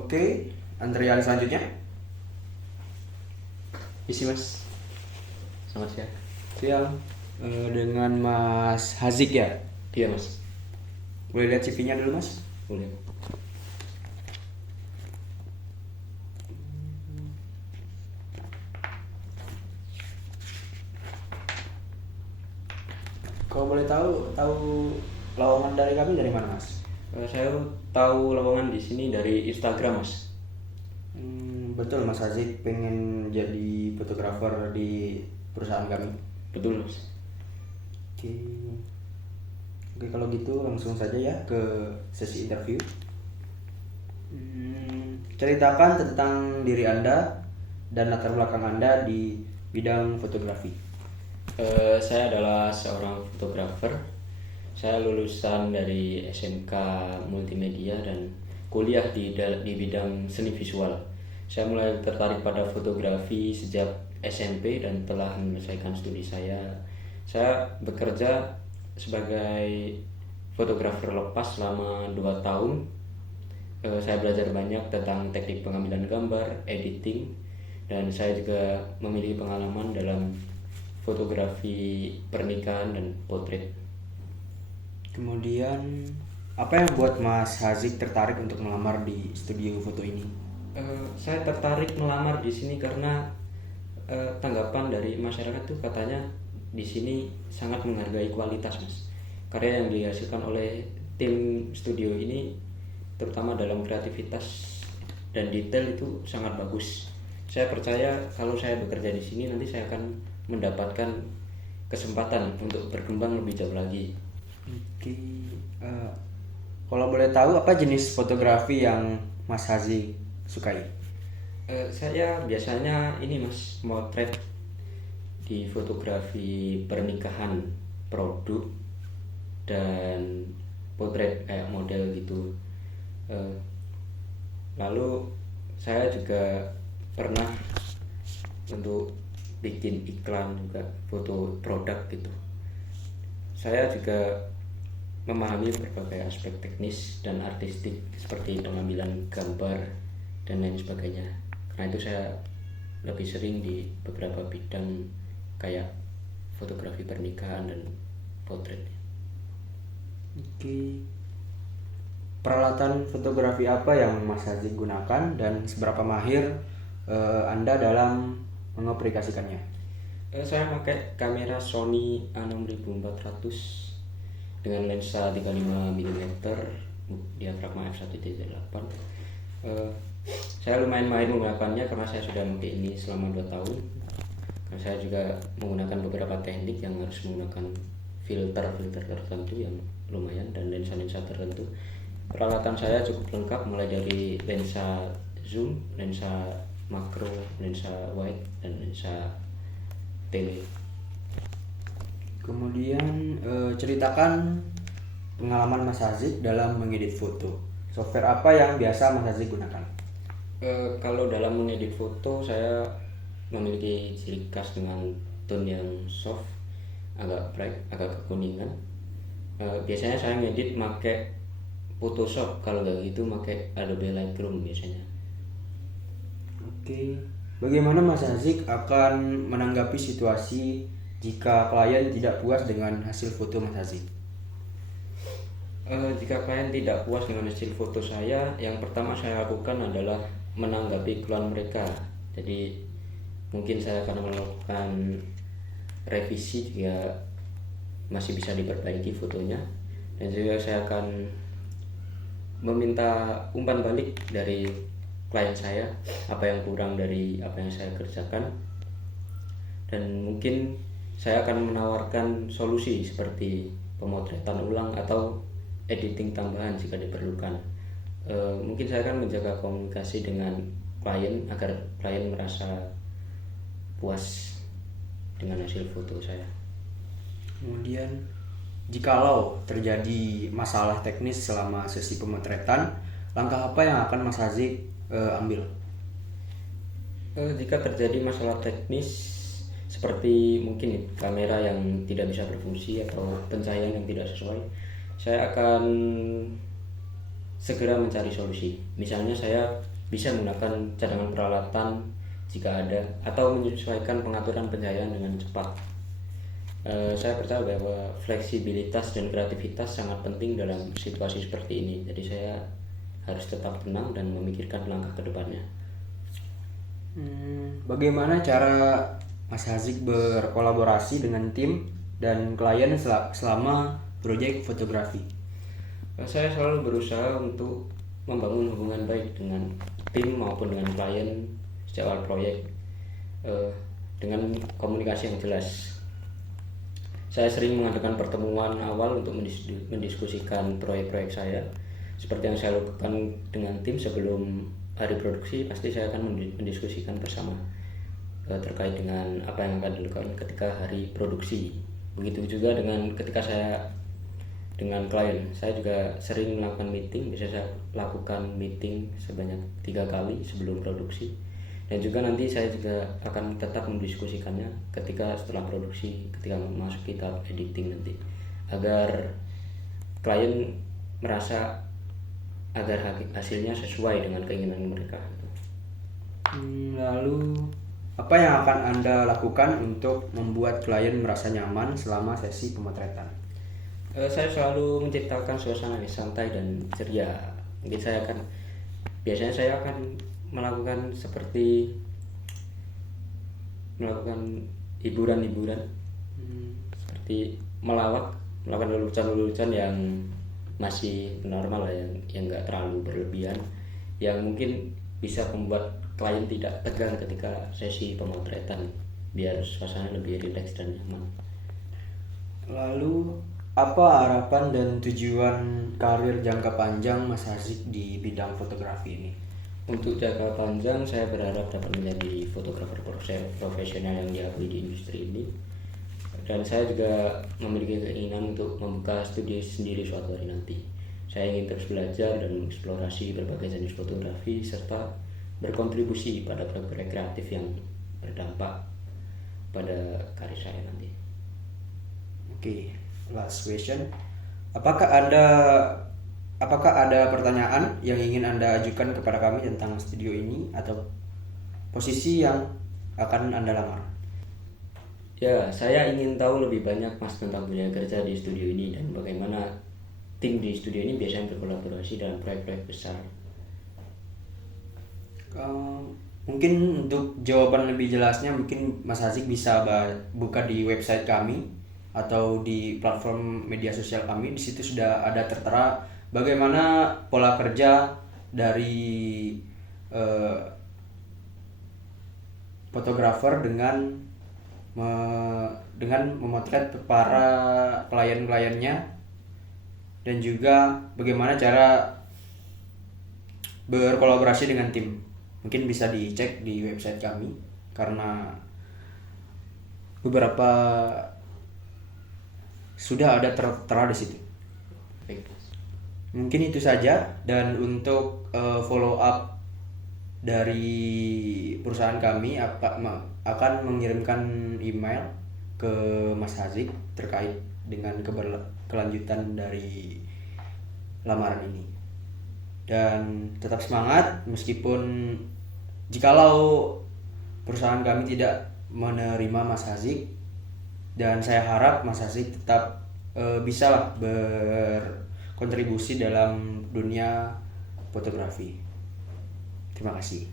Oke, antrian selanjutnya. Isi mas. Selamat siang. Siang. Dengan Mas Hazik ya. Iya mas. Boleh lihat CV-nya dulu Mas? Boleh. Kalau boleh tahu lowongan dari kami dari mana Mas? Saya tahu lowongan di sini dari Instagram mas. Betul Mas Hazik pengen jadi fotografer di perusahaan kami. Betul mas. Oke. Oke, kalau gitu langsung saja ya ke sesi interview. Ceritakan tentang diri Anda dan latar belakang Anda di bidang fotografi. Saya adalah seorang fotografer. Saya lulusan dari SMK Multimedia dan kuliah di bidang seni visual. Saya mulai tertarik pada fotografi sejak SMP dan telah menyelesaikan studi saya. Saya bekerja sebagai fotografer lepas selama 2 tahun. Saya belajar banyak tentang teknik pengambilan gambar, editing, dan saya juga memiliki pengalaman dalam fotografi pernikahan dan potret. Kemudian apa yang buat Mas Hazik tertarik untuk melamar di studio foto ini? Saya tertarik melamar di sini karena tanggapan dari masyarakat tuh katanya di sini sangat menghargai kualitas mas. Karya yang dihasilkan oleh tim studio ini terutama dalam kreativitas dan detail itu sangat bagus. Saya percaya kalau saya bekerja di sini nanti saya akan mendapatkan kesempatan untuk berkembang lebih jauh lagi. Oke, kalau boleh tahu apa jenis fotografi yang Mas Hazik sukai? Saya biasanya ini mas, motret di fotografi pernikahan, produk, dan potret kayak model gitu. Lalu saya juga pernah untuk bikin iklan juga, foto produk gitu. Saya juga memahami berbagai aspek teknis dan artistik seperti pengambilan gambar dan lain sebagainya. Karena itu saya lebih sering di beberapa bidang kayak fotografi pernikahan dan potret. Oke, peralatan fotografi apa yang Mas Hazik gunakan dan seberapa mahir Anda dalam mengaplikasikannya? Saya pakai kamera Sony A6400 dengan lensa 35 mm, diafragma f1.8. Saya lumayan mahir menggunakannya karena saya sudah memakai ini selama 2 tahun. Karena saya juga menggunakan beberapa teknik yang harus menggunakan filter tertentu yang lumayan dan lensa-lensa tertentu. Peralatan saya cukup lengkap mulai dari lensa zoom, lensa makro, lensa wide, dan lensa tele. Kemudian ceritakan pengalaman Mas Hazik dalam mengedit foto. Software apa yang biasa Mas Hazik gunakan? Kalau dalam mengedit foto saya memiliki ciri khas dengan tone yang soft, agak bright, agak kekuningan. Biasanya saya ngedit pakai Photoshop, kalau nggak gitu pakai Adobe Lightroom biasanya. Oke, bagaimana Mas Hazik akan menanggapi situasi jika klien tidak puas dengan hasil foto Mas Hazik? Jika klien tidak puas dengan hasil foto saya, yang pertama saya lakukan adalah menanggapi keluhan mereka. Jadi mungkin saya akan melakukan revisi jika masih bisa diperbaiki fotonya, dan juga saya akan meminta umpan balik dari klien saya apa yang kurang dari apa yang saya kerjakan, dan mungkin saya akan menawarkan solusi seperti pemotretan ulang atau editing tambahan jika diperlukan. Mungkin saya akan menjaga komunikasi dengan klien agar klien merasa puas dengan hasil foto saya. Kemudian, jikalau terjadi masalah teknis selama sesi pemotretan, langkah apa yang akan Mas Hazik ambil? Jika terjadi masalah teknis seperti mungkin kamera yang tidak bisa berfungsi atau pencahayaan yang tidak sesuai, saya akan segera mencari solusi. Misalnya saya bisa menggunakan cadangan peralatan jika ada, atau menyesuaikan pengaturan pencahayaan dengan cepat. Saya percaya bahwa fleksibilitas dan kreativitas sangat penting dalam situasi seperti ini. Jadi saya harus tetap tenang dan memikirkan langkah ke depannya. Bagaimana cara Mas Hazik berkolaborasi dengan tim dan klien selama proyek fotografi? Saya selalu berusaha untuk membangun hubungan baik dengan tim maupun dengan klien sejak awal proyek, dengan komunikasi yang jelas. Saya sering mengadakan pertemuan awal untuk mendiskusikan proyek-proyek saya. Seperti yang saya lakukan dengan tim sebelum hari produksi, pasti saya akan mendiskusikan bersama terkait dengan apa yang akan dilakukan ketika hari produksi. Begitu juga dengan ketika saya dengan klien, saya juga sering melakukan meeting. Biasanya saya lakukan meeting sebanyak 3 kali sebelum produksi, dan juga nanti saya juga akan tetap mendiskusikannya ketika setelah produksi, ketika masuk kita editing nanti, agar klien merasa agar hasilnya sesuai dengan keinginan mereka. Lalu apa yang akan Anda lakukan untuk membuat klien merasa nyaman selama sesi pemotretan? Saya selalu menciptakan suasana yang santai dan ceria. Mungkin biasanya saya akan melakukan hiburan-hiburan, seperti melakukan lelucon-lelucon yang masih normal lah, yang nggak terlalu berlebihan, yang mungkin bisa membuat klien tidak tegang ketika sesi pemotretan, biar suasana lebih rileks dan nyaman. Lalu apa harapan dan tujuan karir jangka panjang Mas Hazik di bidang fotografi ini? Untuk jangka panjang, saya berharap dapat menjadi fotografer profesional yang diakui di industri ini. Dan saya juga memiliki keinginan untuk membuka studio sendiri suatu hari nanti. Saya ingin terus belajar dan mengeksplorasi berbagai jenis fotografi, serta berkontribusi pada proyek kreatif yang berdampak pada karir saya nanti. Oke, last question. Apakah ada pertanyaan yang ingin Anda ajukan kepada kami tentang studio ini atau posisi yang akan Anda lamar? Ya, saya ingin tahu lebih banyak Mas tentang dunia kerja di studio ini dan bagaimana tim di studio ini biasanya berkolaborasi dalam proyek-proyek besar. Mungkin untuk jawaban lebih jelasnya, mungkin Mas Hazik bisa buka di website kami atau di platform media sosial kami. Di situ sudah ada tertera bagaimana pola kerja dari fotografer dengan memotret para klien-kliennya, dan juga bagaimana cara berkolaborasi dengan tim. Mungkin bisa dicek di website kami karena beberapa sudah ada tertera di situ. Mungkin itu saja, dan untuk follow up dari perusahaan kami akan mengirimkan email ke Mas Hazik terkait dengan kelanjutan dari lamaran ini. Dan tetap semangat meskipun jikalau perusahaan kami tidak menerima Mas Hazik, dan saya harap Mas Hazik tetap bisa berkontribusi dalam dunia fotografi. Terima kasih.